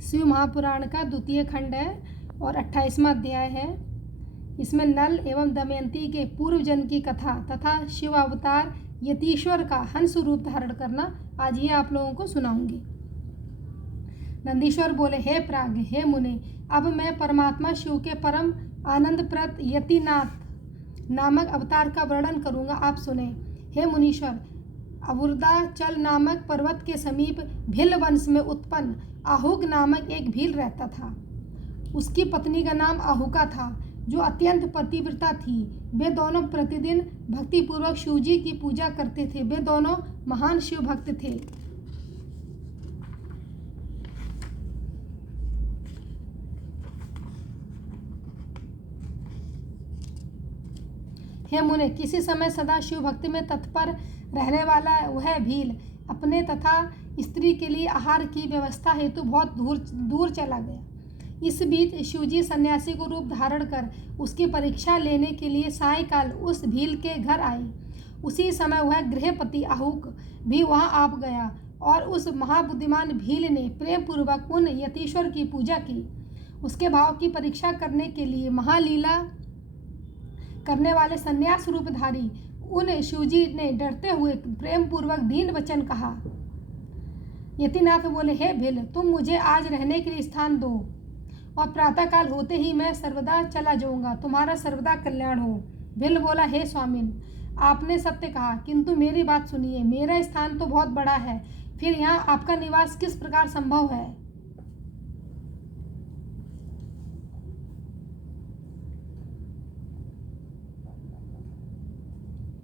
शिव महापुराण का द्वितीय खंड है और 28वां अध्याय है। इसमें नल एवं दमयंती के पूर्व जन्म की कथा तथा शिव अवतार यतीश्वर का हंस रूप धारण करना आज ये आप लोगों को सुनाऊंगी। नंदीश्वर बोले, हे प्राज्ञ, हे मुनि, अब मैं परमात्मा शिव के परम आनंदप्रद यतिनाथ नामक अवतार का वर्णन करूंगा, आप सुने। हे मुनीश्वर, अवुर्दाचल नामक पर्वत के समीप भील वंश में उत्पन्न आहुक नामक एक भील रहता था। उसकी पत्नी का नाम आहुका था, जो अत्यंत पतिव्रता थी। वे दोनों प्रतिदिन भक्तिपूर्वक शिव जी की पूजा करते थे। वे दोनों महान शिव भक्त थे। हे मुने, किसी समय सदा शिव भक्ति में तत्पर रहने वाला वह भील अपने तथा स्त्री के लिए आहार की व्यवस्था हेतु बहुत दूर चला गया। इस बीच शिवजी सन्यासी को रूप धारण कर उसकी परीक्षा लेने के लिए सायंकाल उस भील के घर आए। उसी समय वह गृहपति आहुक भी वहां आ गया और उस महाबुद्धिमान भील ने प्रेम पूर्वक उन यतीश्वर की पूजा की। उसके भाव की परीक्षा करने के लिए महालीला करने वाले संन्यास रूपधारी उन शिवजी ने डरते हुए प्रेम पूर्वक दीन वचन कहा। यतिनाथ बोले, हे भील, तुम मुझे आज रहने के लिए स्थान दो और प्रातःकाल होते ही मैं सर्वदा चला जाऊंगा। तुम्हारा सर्वदा कल्याण हो। भील बोला, हे स्वामिन, आपने सत्य कहा, किंतु मेरी बात सुनिए। मेरा स्थान तो बहुत बड़ा है, फिर यहाँ आपका निवास किस प्रकार संभव है?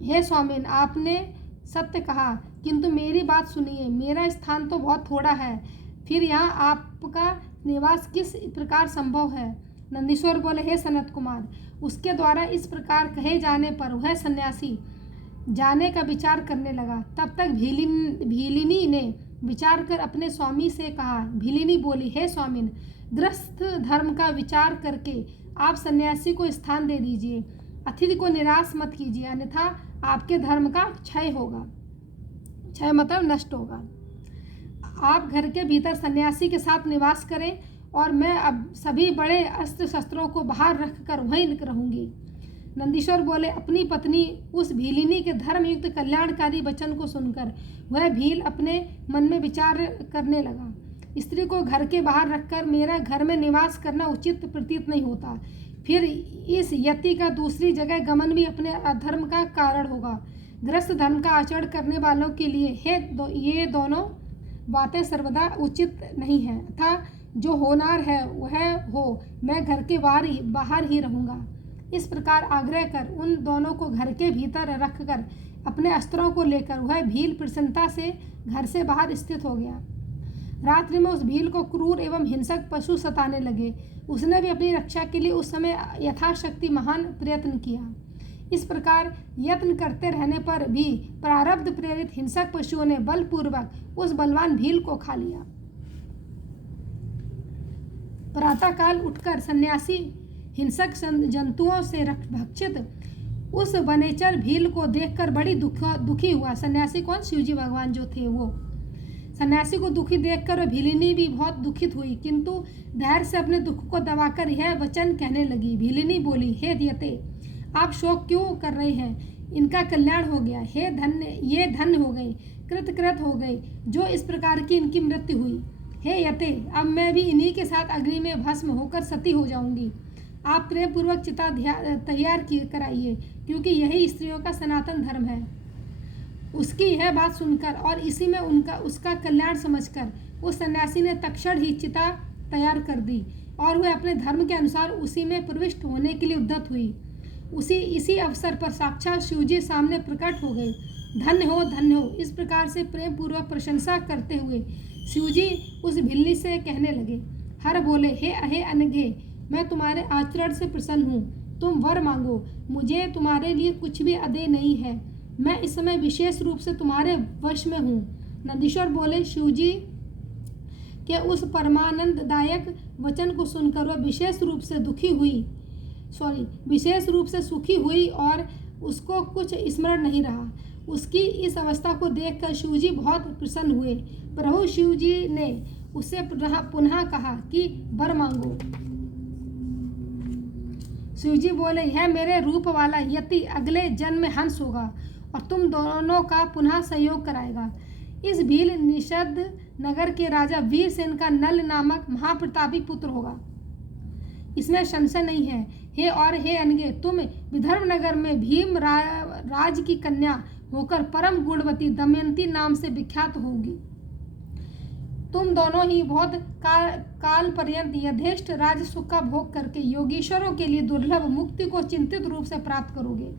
हे स्वामिन, आपने सत्य कहा, किंतु मेरी बात सुनिए। मेरा स्थान तो बहुत थोड़ा है, फिर यहाँ आपका निवास किस प्रकार संभव है? नंदीश्वर बोले, हे सनत कुमार, उसके द्वारा इस प्रकार कहे जाने पर वह सन्यासी जाने का विचार करने लगा। तब तक भीलिनी ने विचार कर अपने स्वामी से कहा। भीलिनी बोली, हे स्वामिन, गृहस्थ धर्म का विचार करके आप सन्यासी को स्थान दे दीजिए। अतिथि को निराश मत कीजिए, अन्यथा आपके धर्म का क्षय होगा। क्षय मतलब नष्ट होगा। आप घर के भीतर सन्यासी के साथ निवास करें और मैं अब सभी बड़े अस्त्र शस्त्रों को बाहर रखकर वहीं रहूंगी। नंदीश्वर बोले, अपनी पत्नी उस भीलिनी के धर्मयुक्त कल्याणकारी वचन को सुनकर वह भील अपने मन में विचार करने लगा। स्त्री को घर के बाहर रखकर मेरा घर में निवास करना उचित प्रतीत नहीं होता। फिर इस यति का दूसरी जगह गमन भी अपने अधर्म का कारण होगा। गृहस्थ धर्म का आचरण करने वालों के लिए ये दोनों बातें सर्वदा उचित नहीं है, अतः जो होनार है वह हो, मैं घर के बाहर ही रहूँगा। इस प्रकार आग्रह कर उन दोनों को घर के भीतर रखकर अपने अस्त्रों को लेकर वह भील प्रसन्नता से घर से बाहर स्थित हो गया। रात्रि में उस भील को क्रूर एवं हिंसक पशु सताने लगे। उसने भी अपनी रक्षा के लिए उस समय यथाशक्ति महान प्रयत्न किया। इस प्रकार यत्न करते रहने पर भी प्रारब्ध प्रेरित हिंसक पशुओं ने बलपूर्वक उस बलवान भील को खा लिया। प्रातःकाल उठकर सन्यासी हिंसक जंतुओं से भक्षित उस वनेचर भील को देखकर बड़ी दुखी हुआ। सन्यासी कौन? शिवजी भगवान जो थे वो। सन्यासी को दुखी देखकर भीलिनी भी बहुत दुखित हुई, किंतु धैर्य से अपने दुख को दबाकर यह वचन कहने लगी। भीलिनी बोली, हे दियते, आप शोक क्यों कर रहे हैं? इनका कल्याण हो गया। हे धन्य, ये धन्य हो गए, कृत हो गए जो इस प्रकार की इनकी मृत्यु हुई। हे यते, अब मैं भी इन्हीं के साथ अग्नि में भस्म होकर सती हो जाऊंगी। आप प्रेम पूर्वक चिता तैयार कराइए, क्योंकि यही स्त्रियों का सनातन धर्म है। उसकी यह बात सुनकर और इसी में उसका कल्याण समझकर उस सन्यासी ने तत्क्षण ही चिता तैयार कर दी और वह अपने धर्म के अनुसार उसी में प्रविष्ट होने के लिए उद्यत हुई। इसी अवसर पर साक्षात शिवजी सामने प्रकट हो गए। धन्य हो, धन्य हो, इस प्रकार से प्रेम पूर्वक प्रशंसा करते हुए शिवजी उस भिल्ली से कहने लगे। हर बोले, हे अनघे, मैं तुम्हारे आचरण से प्रसन्न हूँ। तुम वर मांगो, मुझे तुम्हारे लिए कुछ भी अदेय नहीं है। मैं इस समय विशेष रूप से तुम्हारे वश में हूँ। नंदीश्वर बोले, शिवजी के उस परमानंददायक वचन को सुनकर वह विशेष रूप से सुखी हुई और उसको कुछ स्मरण नहीं रहा। उसकी इस अवस्था को देखकर शिवजी बहुत प्रसन्न हुए। प्रभु शिवजी ने उससे पुनः कहा कि वर मांगो। शिव जी बोले, यह मेरे रूप वाला यति अगले जन्म में हंस होगा और तुम दोनों का पुनः सहयोग कराएगा। इस भील निषद नगर के राजा वीरसेन का नल नामक महाप्रतापी पुत्र होगा, इसमें संशय नहीं है। हे और हे अनगे, तुम विदर्भ नगर में भीम राज की कन्या होकर परम गुणवती दमयंती नाम से विख्यात होगी। तुम दोनों ही बहुत काल पर्यंत यथेष्ट राज सुख का भोग करके योगीश्वरों के लिए दुर्लभ मुक्ति को चिंतित रूप से प्राप्त करोगे।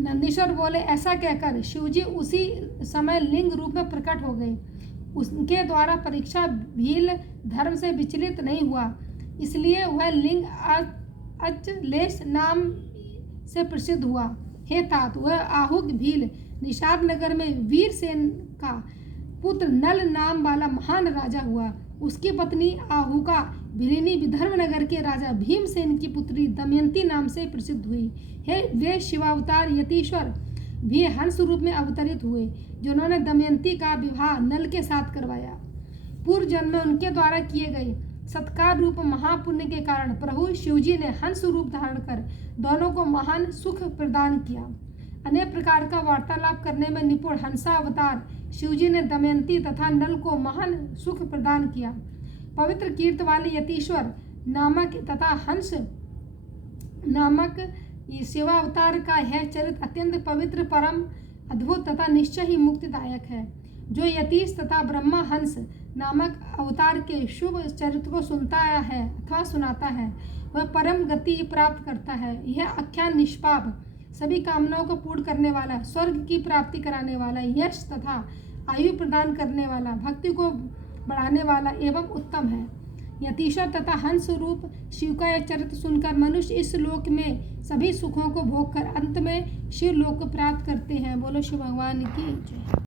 नंदीश्वर बोले, ऐसा कहकर शिवजी उसी समय लिंग रूप में प्रकट हो गए। उनके द्वारा परीक्षा भील धर्म से विचलित नहीं हुआ, इसलिए वह लिंग अचलेश नाम से प्रसिद्ध हुआ। हे तात, वह आहुक भील निषाद नगर में वीरसेन का पुत्र नल नाम वाला महान राजा हुआ। उसकी पत्नी आहुका भिलिनी विदर्भ नगर के राजा भीमसेन की पुत्री दमयंती नाम से प्रसिद्ध हुई। वे शिवावतार यतीश्वर भी हंस रूप में अवतरित हुए, जिन्होंने दमयंती का विवाह नल के साथ करवाया। पूर्व जन्म में उनके द्वारा किए गए सत्कार रूप महापुण्य के कारण प्रभु शिवजी ने हंस रूप धारण कर दोनों को महान सुख प्रदान किया। अनेक प्रकार का वार्तालाप करने में निपुण हंसा अवतार शिवजी ने दमयंती तथा नल को महान सुख प्रदान किया। पवित्र कीर्त वाले यतीश्वर नामक तथा हंस नामक शिवा अवतार का यह चरित्र अत्यंत पवित्र, परम अद्भुत तथा निश्चय ही मुक्तिदायक है। जो यतीश तथा ब्रह्मा हंस नामक अवतार के शुभ चरित्र को सुनता है अथवा सुनाता है, वह परम गति प्राप्त करता है। यह आख्यान निष्पाप, सभी कामनाओं को पूर्ण करने वाला, स्वर्ग की प्राप्ति कराने वाला, यश तथा आयु प्रदान करने वाला, भक्ति को बढ़ाने वाला एवं उत्तम है। यतीश्वर तथा हंस रूप शिव का यह चरित्र सुनकर मनुष्य इस लोक में सभी सुखों को भोग कर अंत में शिव लोक को प्राप्त करते हैं। बोलो शिव भगवान की जय।